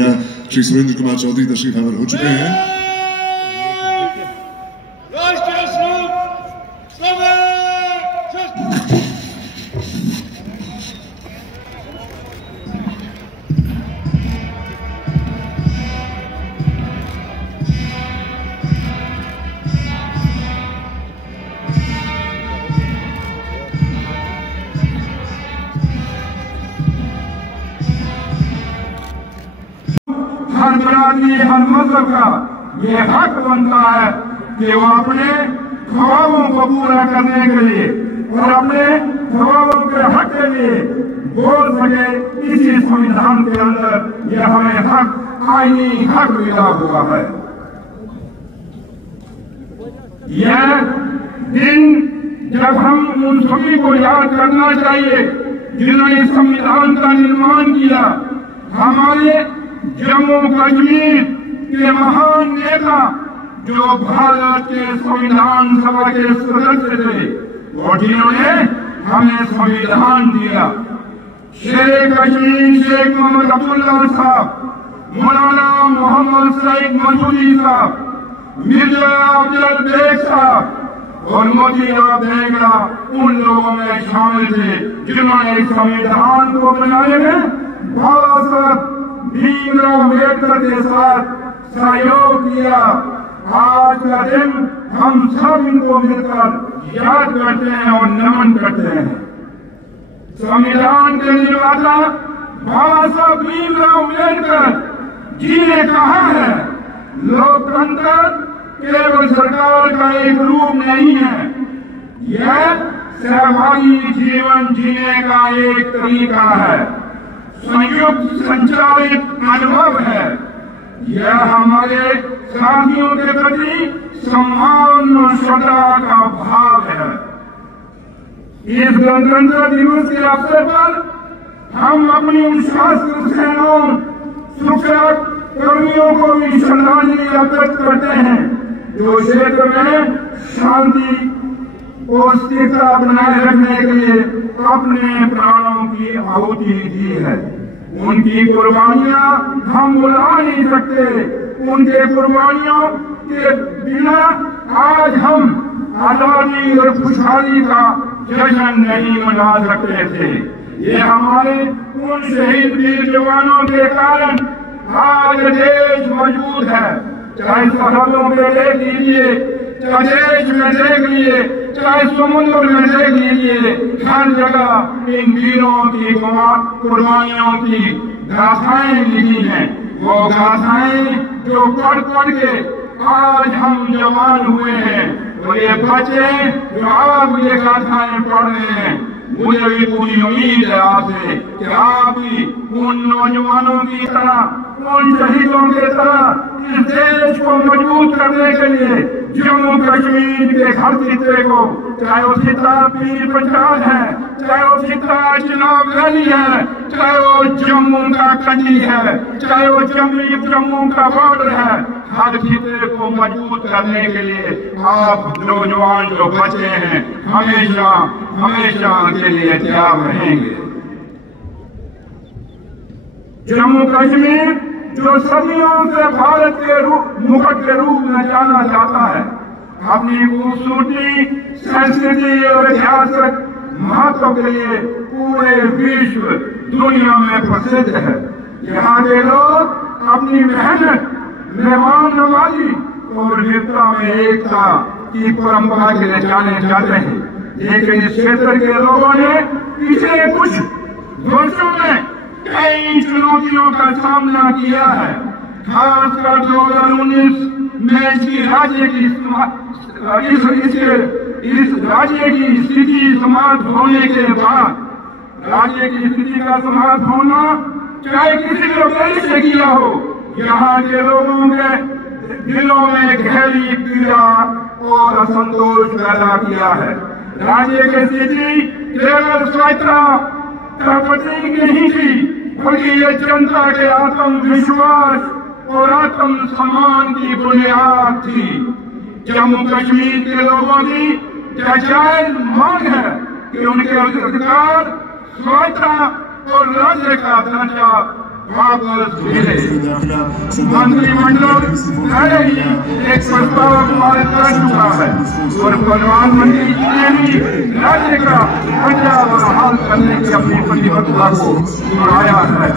सरबराह श्री सुरेंद्र कुमार चौधरी तशरीफ हमर हो चुके हैं। हर बिरादरी हर मजहब का ये हक बनता है कि वो अपने ख्वाबों को पूरा करने के लिए और अपने ख्वाबों के हक के लिए बोल सके। इसी संविधान के अंदर यह हमें हक आईनी हक मिला हुआ है। यह दिन जब हम उन सभी को याद करना चाहिए जिन्होंने संविधान का निर्माण किया। हमारे जम्मू कश्मीर के महान नेता जो भारत के संविधान सभा के सदस्य थे और जिन्होंने हमें संविधान दिया। शेख कश्मीर शेख मोहम्मद अब्दुल्ला साहब, मौलाना मोहम्मद सईद मसूदी साहब, मिर्जा अफजल बेग साहब और मोतीराम बेगड़ा उन लोगों में शामिल थे जिन्होंने इस संविधान को बनाने में बाबा साहब भीमराव अम्बेडकर के साथ सहयोग किया। आज का दिन हम सब इनको मिलकर याद करते हैं और नमन करते हैं। संविधान के निर्माता बाबा साहब भीमराव अम्बेडकर जी ने कहा है, लोकतंत्र केवल सरकार का एक रूप नहीं है, यह सहभागी जीवन जीने का एक तरीका है, संयुक्त संचालित अनुभव है। यह हमारे साथियों के प्रति सम्मान और श्रद्धा का भाव है। इस गणतंत्र दिवस के अवसर पर हम अपनी उन सशस्त्र सेनाओं सुरक्षा कर्मियों को भी श्रद्धांजलि अर्पित करते हैं जो क्षेत्र में शांति और स्थिरता बनाए रखने के लिए अपने प्राणों की आहुति दी है। उनकी कुर्बानियां हम भुला नहीं सकते। उनके कुर्बानियों के बिना आज हम आजादी और खुशहाली का जश्न नहीं मना सकते थे। ये हमारे उन शहीद वीर जवानों के कारण आज देश मौजूद है। चाहे सरहदों पे देख लीजिए, चाहे देश में देख लिए, चाहे समुद्र में देख लीजिए, हर जगह इन वीरों की कुर्बानियों की गाथाएं लिखी हैं। वो गाथाएं जो पढ़ पढ़ के आज हम जवान हुए हैं, तो ये बच्चे जो आप ये गाथाएं पढ़ रहे हैं, मुझे भी पूरी उम्मीद है आपसे कि आप भी उन नौजवानों की तरह, उन शहीदों की तरह इस देश को मजबूत करने के लिए जम्मू कश्मीर के हर खिते को, चाहे वो खिता पीर पंजाब है, चाहे वो खिता चिनाब वैली है, चाहे वो जम्मू का कंडी है, चाहे वो जम्मू का बॉर्डर है, हर खिते को मजबूत करने के लिए आप नौजवान जो बचे हैं हमेशा हमेशा के लिए तैयार रहेंगे। जम्मू कश्मीर जो सदियों से भारत के मुकुट के रूप में जाना जाता है, अपनी खूबसूरती, संस्कृति और ऐतिहासिक महत्व के लिए पूरे विश्व दुनिया में प्रसिद्ध है। यहाँ के लोग अपनी मेहनत, मेहमान नवाजी और विविधता में एकता की परंपरा के लिए जाने जाते हैं। लेकिन इस क्षेत्र के लोगों ने पिछले कुछ वर्षों में कई चुनौतियों का सामना किया है। खासकर 2019 में इसकी राज्य की स्थिति समाप्त होने के बाद, राज्य की स्थिति का समाप्त होना चाहे किसी भी उद्देश्य से किया हो, यहाँ के लोगों के दिलों में गहरी पीड़ा और असंतोष पैदा किया है। राज्य की स्थिति केवल स्वायत्तता का प्रतीक नहीं थी, बल्कि ये जनता के आत्मविश्वास और आत्म सम्मान की बुनियाद थी। जम्मू कश्मीर के लोगों की जायज मांग है कि उनके अधिकार, स्वायत्तता और राज्य का दर्जा वापस भेजे। मंत्रिमंडल पहले ही एक प्रस्ताव पारित कर चुका है और प्रधानमंत्री जी ने भी राज्य का पंजाब बहाल करने की अपनी प्रतिबद्धता को दोहराया है।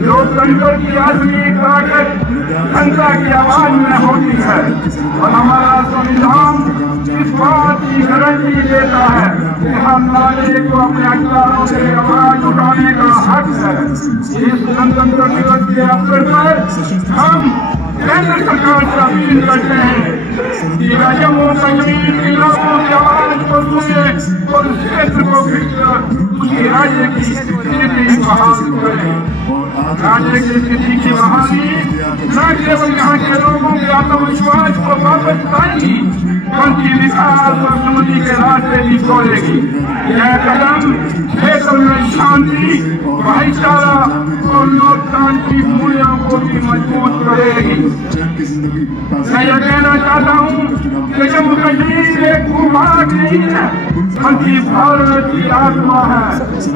लोकतंत्र की असली ताकत जनता की आवाज में होती है और हमारा संविधान इस बात की गारंटी देता है कि हम नागरिक को अपने अधिकारों से आवाज उठाने का हक है। इस गणतंत्र दिवस के अवसर पर हम केंद्र सरकार से अपील करते हैं कि जम्मू कश्मीर के लोगों की आवाज को सुने और उस क्षेत्र को फिर उसकी राज्य की स्थिति बहाल करें। राज्य की स्थिति की बहाली न केवल यहाँ के लोगों के आत्मविश्वास को वापस लाएगी बल्कि विकास और समृद्धि के रास्ते भी खोलेगी। यह कदम क्षेत्र में शांति, भाईचारा और लोकतांत्रिक मूल्यों को भी मजबूत करेगी। मैं यह कहना चाहता हूँ कि जम्मू कश्मीर एक भूभाग नहीं है बल्कि भारत की आत्मा है।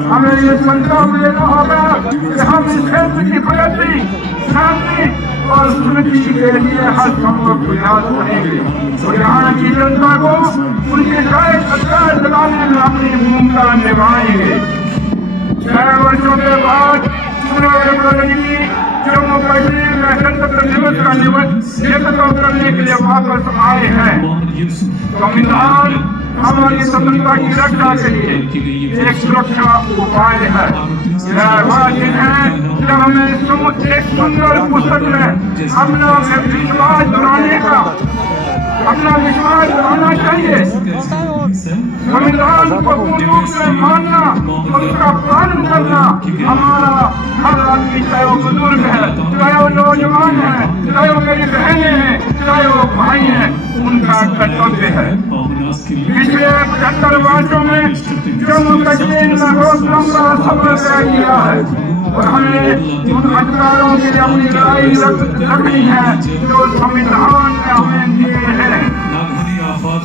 हमें ये संकल्प लेना होगा कि हम इस क्षेत्र की प्रगति, शांति और समृद्धि के लिए हर संभव प्रयास करेंगे और यहाँ की जनता को उनके नए सरकार चलाने में अपनी भूमिका निभाएंगे। 6 वर्षों के बाद चुनाव रणनीति जम्मू कश्मीर में गणतंत्र दिवस का नेतृत्व करने के लिए वापस आए हैं। संविधान हमारी स्वतंत्रता की रक्षा के लिए एक सुरक्षा उपाय है। यह वह दिन है जब हमें एक सुंदर पुस्तक में अपना विश्वास बनाना चाहिए। संविधान को पूर्ण रूप से मानना और उसका पालन करना हमारा हर आदमी, चाहे वो बुजुर्ग है, चाहे वो नौजवान है, चाहे वो मेरी बहनें हैं, चाहे वो भाई हैं, उनका कर्तव्य है। पिछले 75 वर्षों में जम्मू कश्मीर में बहुत लंबा सफर तय किया है और हमें उन अधिकारों के लिए अपनी लड़ाई लड़नी है जो संविधान में हमें दिए हैं।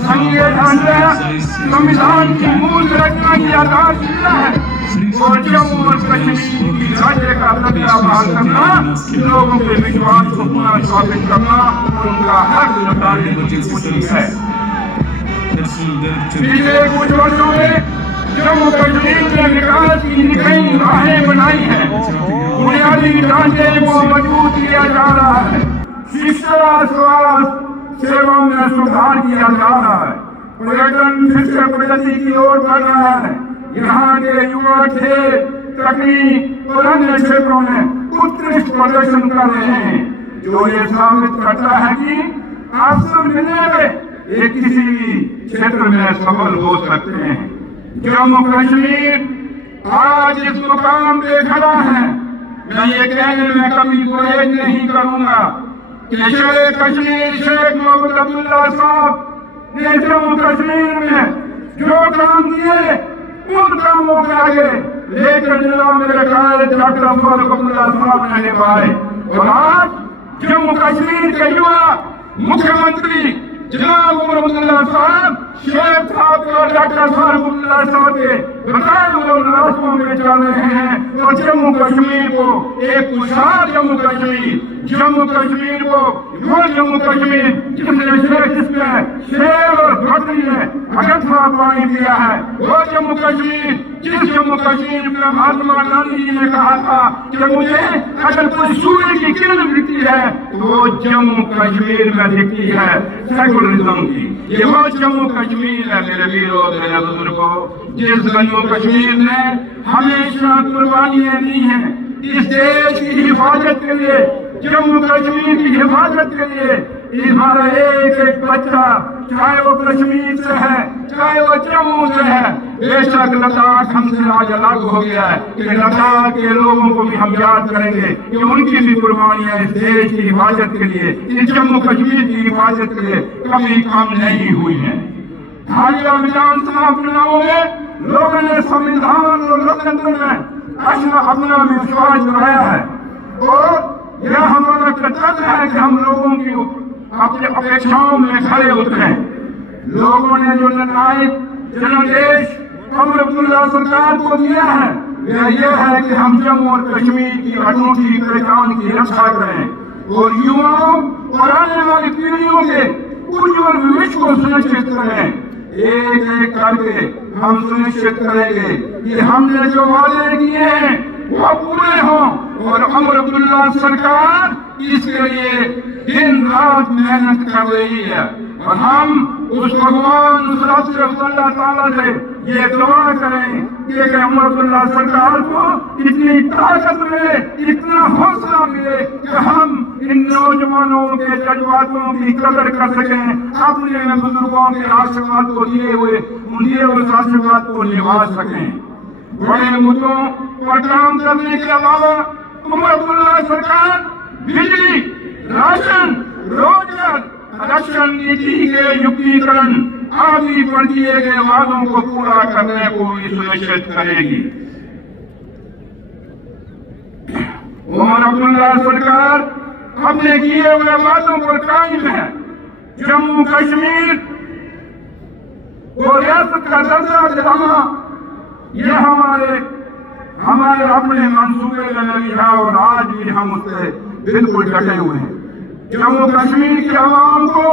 संघीय ढांचा संविधान की मूल रचना की आधारशिला है और जम्मू और कश्मीर राज्य का दर्जा बहाल करना, लोगों के विश्वास को पुनः स्थापित करना उनका हक लौटाने की कोशिश है। पिछले कुछ वर्षों में जम्मू कश्मीर में विकास की कई राहें बनाई हैं। बुनियादी ढांचे को मजबूत किया जा रहा है, शिक्षा, स्वास्थ्य सेवाओं में सुधार किया जा रहा है, पर्यटन फिर से प्रगति की ओर बढ़ रहा है। यहाँ के युवा खेल, तकनीक और अन्य क्षेत्रों में उत्कृष्ट प्रदर्शन कर रहे हैं, जो ये साबित करता है कि अवसर मिलने में ये किसी भी क्षेत्र में सफल हो सकते हैं। जम्मू कश्मीर आज इस मुकाम पे खड़ा है। मैं ये कहने में कभी गुरेज नहीं करूंगा कि शेख कश्मीर शेख मोहम्मद अब्दुल्ला साहब ने जम्मू कश्मीर में जो काम किए उन कामों के आगे लेकर जिला मेरे कायद डॉक्टर फारूक अब्दुल्ला साहब ने निभाए और आज जम्मू कश्मीर के युवा मुख्यमंत्री जनाब उमर अब्दुल्ला साहब शेख साहब और डॉक्टर फारूक अब्दुल्ला साहब के बताए हुए रास्तों में चल रहे हैं और जम्मू कश्मीर को एक खुशहाल जम्मू कश्मीर को वो जम्मू कश्मीर जिसमें शेर और बकरी ने अगथा पानी दिया है, वो जम्मू कश्मीर जिस जम्मू कश्मीर में महात्मा गांधी जी ने कहा था कि मुझे अगर कोई सूर्य की किरण दिखती है तो वो जम्मू कश्मीर में दिखती है सेकुलरिज्म की। ये वो जम्मू कश्मीर है मेरे वीरों मेरे बुजुर्गों, जिस जम्मू कश्मीर ने हमेशा कुर्बानियां दी हैं इस देश की हिफाजत के लिए, जम्मू कश्मीर की हिफाजत के लिए। हमारा एक एक बच्चा चाहे वो कश्मीर से है चाहे वो जम्मू से है, बेशक लद्दाख हमसे आज अलग हो गया है कि लद्दाख के लोगों को भी हम याद करेंगे कि उनकी भी कुर्बानियां इस देश की हिफाजत के लिए, इस जम्मू कश्मीर की हिफाजत के लिए कभी कम नहीं हुई है। हालिया विधानसभा चुनावों में लोगों ने संविधान और लोकतंत्र में अपना विश्वास जताया है और यह हमारा कर्तव्य है कि हम लोगों की अपनी अपेक्षाओं में खड़े उतरे। लोगों ने जो निर्णायक जनादेश उमर अब्दुल्ला सरकार को दिया है यह है कि हम जम्मू और कश्मीर की अनूठी पहचान की रक्षा करें और युवाओं और आने वाली पीढ़ियों के उज्जवल भविष्य को सुनिश्चित करें। एक एक करके हम सुनिश्चित करेंगे कि हमने जो वादे किए हैं वो पूरे हों और उमर अब्दुल्ला सरकार इसके लिए दिन रात मेहनत कर रही है और हम उस भगवान उस अल्लाह ताला से ये दुआ करें कि उमर अब्दुल्ला सरकार को इतनी ताकत मिले, इतना हौसला मिले कि हम इन नौजवानों के जज्बातों की कदर कर सकें, अपने बुजुर्गों के आशीर्वाद को दिए हुए उस आशीर्वाद को निभा सकें। बड़े मुद्दों पर काम करने के अलावा उमर अब्दुल्ला सरकार बिजली, राशन, रोजगार, रक्षण नीति के युक्तिकरण आदि पर किए गए वादों को पूरा करने को भी सुनिश्चित करेगी। उमर अब्दुल्ला सरकार अपने किए हुए वादों पर कायम है। जम्मू कश्मीर को रियासत का दर्जा दिलाना यह हमारे अपने मंसूबे में लगी है और आज भी हम उससे बिल्कुल डटे हुए हैं। जम्मू कश्मीर के अवाम को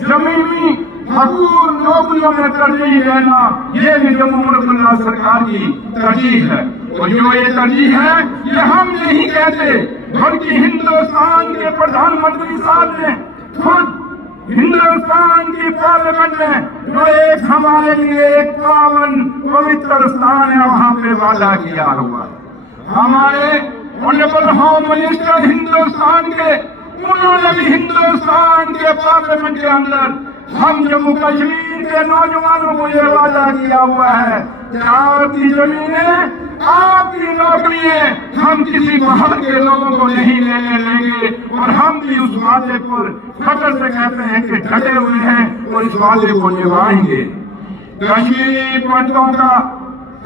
जमीनी हकूक नौकरियों में तरजीह देना ये भी जम्मू अब्दुल्ला सरकार की तरजीह है और जो ये तरजीह है ये हम नहीं कहते बल्कि हिंदुस्तान के प्रधानमंत्री साहब ने खुद हिंदुस्तान की पार्लियामेंट में जो एक हमारे लिए एक पावन पवित्र स्थान है वहां पे वादा किया हुआ है। हमारे ऑनरेबल होम मिनिस्टर हिंदुस्तान के उन्होंने भी हिंदुस्तान के पार्लियामेंट के अंदर हम जम्मू कश्मीर के नौजवानों को यह वादा किया हुआ है कि आपकी जमीनें, आपकी नौकरियां हम किसी बाहर के लोगों को नहीं लेने देंगे और हम भी उस वादे पर फख्र से कहते हैं कि डटे हुए हैं और इस वादे को निभाएंगे। कश्मीरी पंडितों का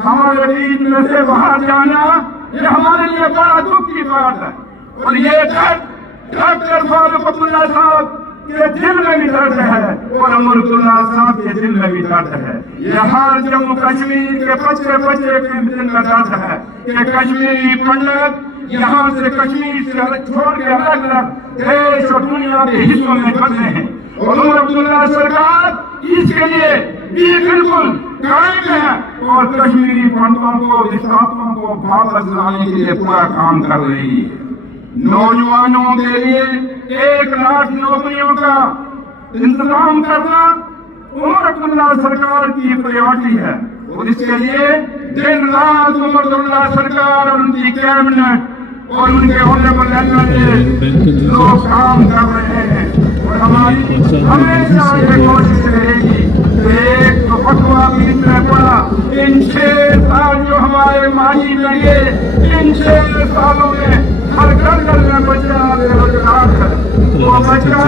हमारे बीच में से बाहर जाना ये हमारे लिए बड़ा दुख की बात है और ये डॉक्टर फारूक अब्दुल्ला साहब के दिल में भी दर्द है और उमर अब्दुल्ला साहब के दिल में भी दर्द है। यह हर जम्मू कश्मीर के बच्चे के दिल में दर्द है कि कश्मीरी पंडित यहाँ से कश्मीर से छोड़ के अलग अलग देश और दुनिया के हिस्सों में बसे हैं और उमर अब्दुल्ला सरकार इसके लिए भी बिल्कुल कायम है और कश्मीरी पंडितों को, विस्थापितों को वापस लाने के लिए पूरा काम कर रही है। नौजवानों के लिए 1 लाख नौकरियों का इंतजाम करना उमर अब्दुल्ला सरकार की प्रायोरिटी है और इसके लिए दिन रात उमर अब्दुल्ला सरकार और उनकी कैबिनेट और उनके ऑनरेबल एमएलए लोग काम कर रहे हैं और हमारी हमेशा ये कोशिश रहेगी कि एक तो फतवा बीच में पड़ा, इन 6 साल जो हमारे माजी लगे, इन 6 सालों में हर घर में बच्चा बेरोजगार है। वो बच्चा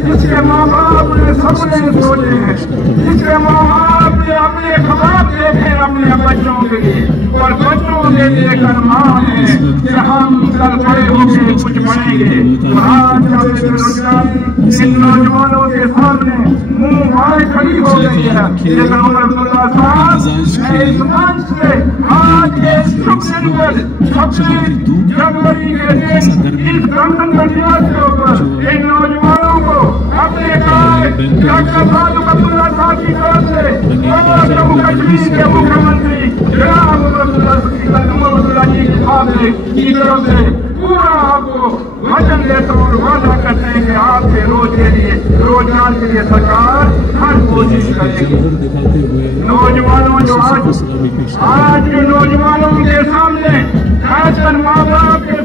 जिसके माँ बाप ने सपने सोचे हैं, जिसके माँ बाप ने अपने ख्वाब देखे अपने बच्चों के लिए और बच्चों के लिए अरमान है कि हम कल बड़े होकर कुछ बनेंगे। आज का बेरोजगारी इन नौजवानों के सामने मुंह भाई खड़ी हो गई है। लेकिन उमर अब्दुल्ला साहब इस मंच से आज के शुभ दिन पर 26 जनवरी के दिन इस गणतंत्र दिवस के ऊपर इन नौजवानों को अपने डॉक्टर फारूक अब्दुल्ला साहब की तरफ से और जम्मू कश्मीर के मुख्यमंत्री जनाब उमर अब्दुल्ला जी की तरफ से पूरा आपको वचन देता और वादा करते हैं कि आपके रोजगार के लिए सरकार हर कोशिश करेगी। नौजवानों जो आज के नौजवानों के सामने खासकर माँ बाप के